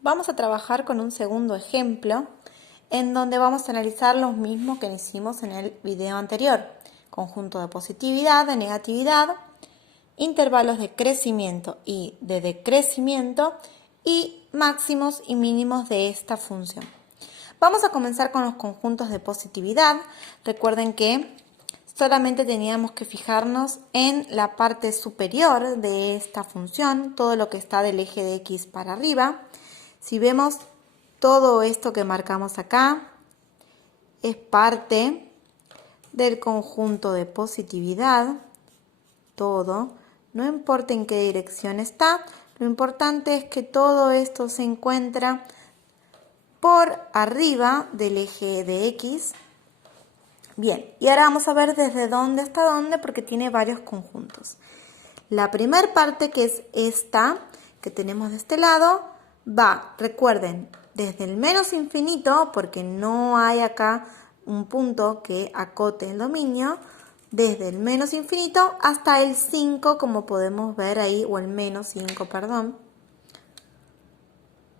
Vamos a trabajar con un segundo ejemplo en donde vamos a analizar lo mismo que hicimos en el video anterior. Conjunto de positividad, de negatividad, intervalos de crecimiento y de decrecimiento y máximos y mínimos de esta función. Vamos a comenzar con los conjuntos de positividad. Recuerden que solamente teníamos que fijarnos en la parte superior de esta función, todo lo que está del eje de X para arriba. Si vemos todo esto que marcamos acá, es parte del conjunto de positividad, todo, no importa en qué dirección está, lo importante es que todo esto se encuentra por arriba del eje de X. Bien, y ahora vamos a ver desde dónde hasta dónde porque tiene varios conjuntos. La primera parte, que es esta que tenemos de este lado, va, recuerden, desde el menos infinito, porque no hay acá un punto que acote el dominio, desde el menos infinito hasta el 5, como podemos ver ahí, o el menos 5, perdón,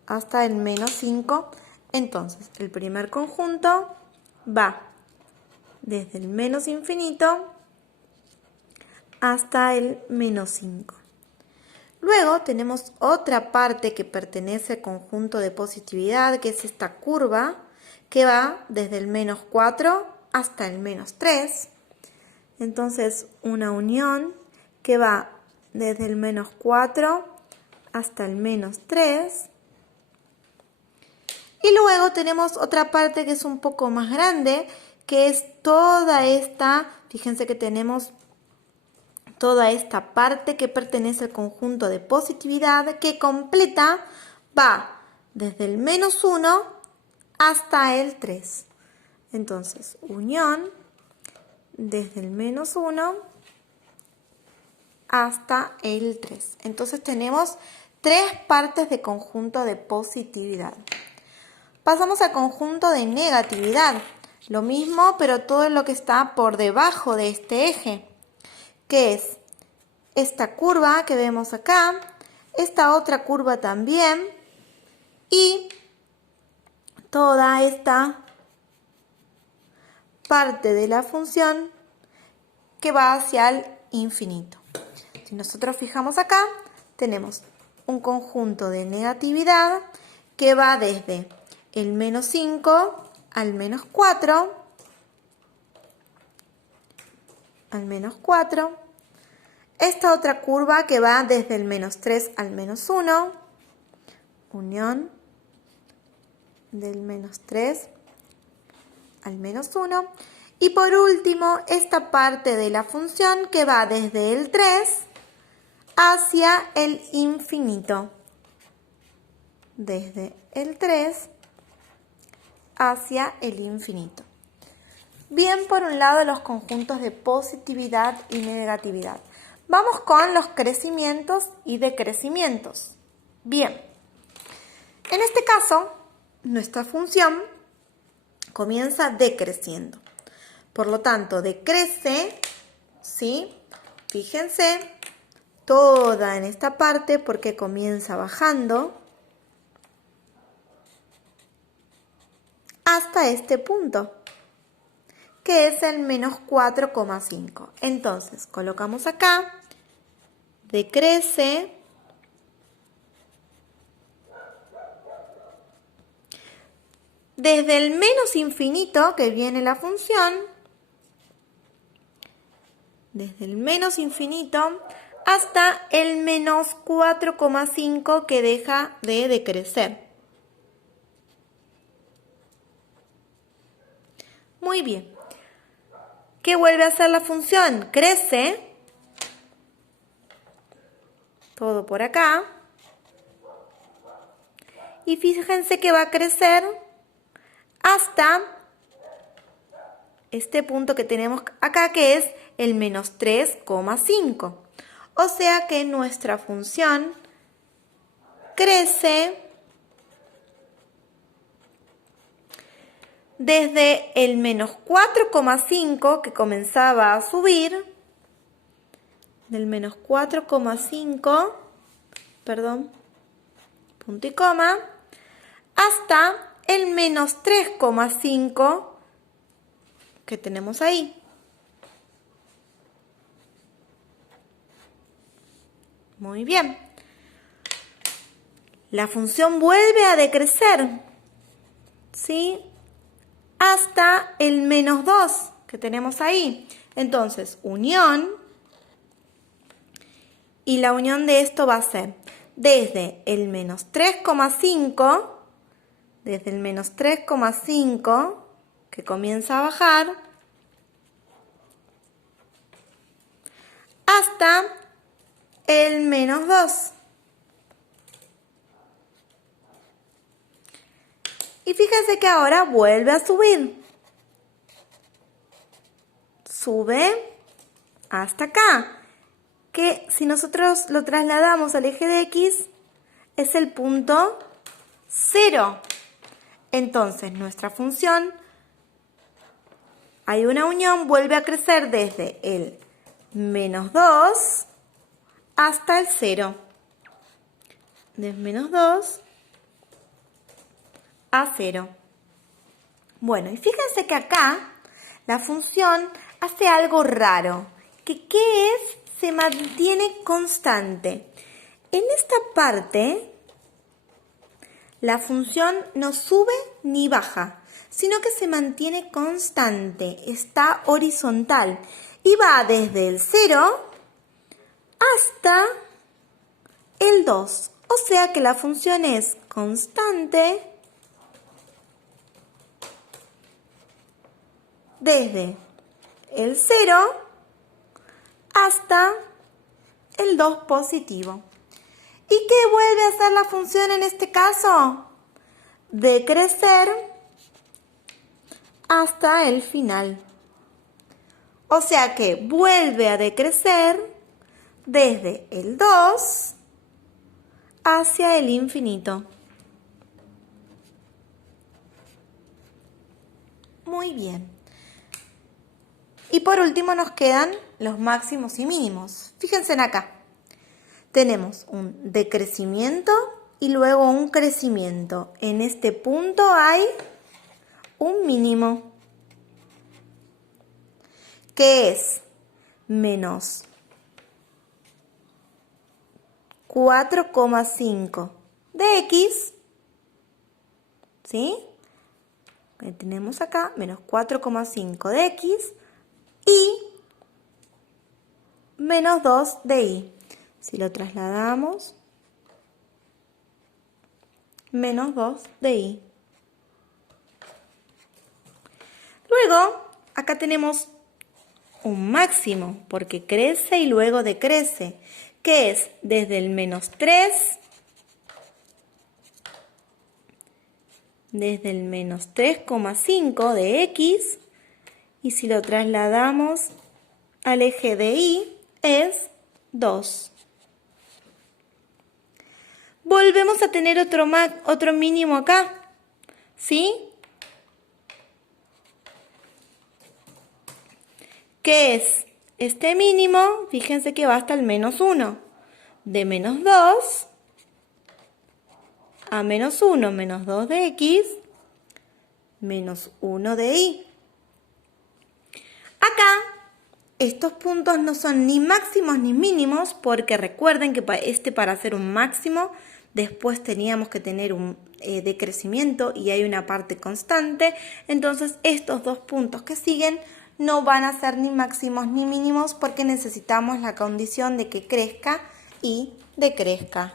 hasta el menos 5. Entonces, el primer conjunto va desde el menos infinito hasta el menos 5. Luego tenemos otra parte que pertenece al conjunto de positividad, que es esta curva, que va desde el menos 4 hasta el menos 3. Entonces, una unión que va desde el menos 4 hasta el menos 3. Y luego tenemos otra parte que es un poco más grande, que es toda esta, fíjense que tenemos toda esta parte que pertenece al conjunto de positividad, que completa, va desde el menos 1 hasta el 3. Entonces, unión desde el menos 1 hasta el 3. Entonces tenemos tres partes de conjunto de positividad. Pasamos al conjunto de negatividad. Lo mismo, pero todo lo que está por debajo de este eje, que es esta curva que vemos acá, esta otra curva también, y toda esta parte de la función que va hacia el infinito. Si nosotros fijamos acá, tenemos un conjunto de negatividad que va desde el menos 5 al menos 4, esta otra curva que va desde el menos 3 al menos 1, unión del menos 3 al menos 1, y por último esta parte de la función que va desde el 3 hacia el infinito, desde el 3 hacia el infinito. Bien, por un lado los conjuntos de positividad y negatividad. Vamos con los crecimientos y decrecimientos. Bien, en este caso, nuestra función comienza decreciendo. Por lo tanto, decrece, ¿sí? Fíjense, toda en esta parte porque comienza bajando hasta este punto, que es el menos 4,5. Entonces, colocamos acá, decrece, desde el menos infinito que viene la función, desde el menos infinito hasta el menos 4,5 que deja de decrecer. Muy bien. ¿Qué vuelve a hacer la función? Crece, todo por acá, y fíjense que va a crecer hasta este punto que tenemos acá, que es el menos 3,5. O sea que nuestra función crece desde el menos 4,5 que comenzaba a subir, del menos 4,5, perdón, punto y coma, hasta el menos 3,5 que tenemos ahí. Muy bien. La función vuelve a decrecer, ¿sí? Hasta el menos 2 que tenemos ahí. Entonces, unión. Y la unión de esto va a ser desde el menos 3,5, desde el menos 3,5, que comienza a bajar, hasta el menos 2. Y fíjense que ahora vuelve a subir. Sube hasta acá, que si nosotros lo trasladamos al eje de X, es el punto 0. Entonces, nuestra función, hay una unión, vuelve a crecer desde el menos 2 hasta el 0. De menos 2 a 0. Bueno, y fíjense que acá la función hace algo raro. ¿Qué es? Se mantiene constante. En esta parte, la función no sube ni baja, sino que se mantiene constante, está horizontal y va desde el 0 hasta el 2. O sea que la función es constante desde el 0 hasta el 2 positivo. ¿Y qué vuelve a hacer la función en este caso? Decrecer hasta el final. O sea que vuelve a decrecer desde el 2 hacia el infinito. Muy bien. Y por último nos quedan los máximos y mínimos. Fíjense en acá. Tenemos un decrecimiento y luego un crecimiento. En este punto hay un mínimo, que es menos 4,5 de X, ¿sí? Que tenemos acá, menos 4,5 de X y menos 2 de Y. Si lo trasladamos, menos 2 de Y. Luego, acá tenemos un máximo, porque crece y luego decrece, que es desde el menos 3, desde el menos 3,5 de X, y si lo trasladamos al eje de Y, es 2. Volvemos a tener otro mínimo acá, ¿sí? ¿Qué es? Este mínimo, fíjense que va hasta el menos 1. De menos 2 a menos 1, menos 2 de X, menos 1 de Y. Acá, estos puntos no son ni máximos ni mínimos, porque recuerden que para hacer un máximo, después teníamos que tener un decrecimiento y hay una parte constante. Entonces, estos dos puntos que siguen no van a ser ni máximos ni mínimos porque necesitamos la condición de que crezca y decrezca.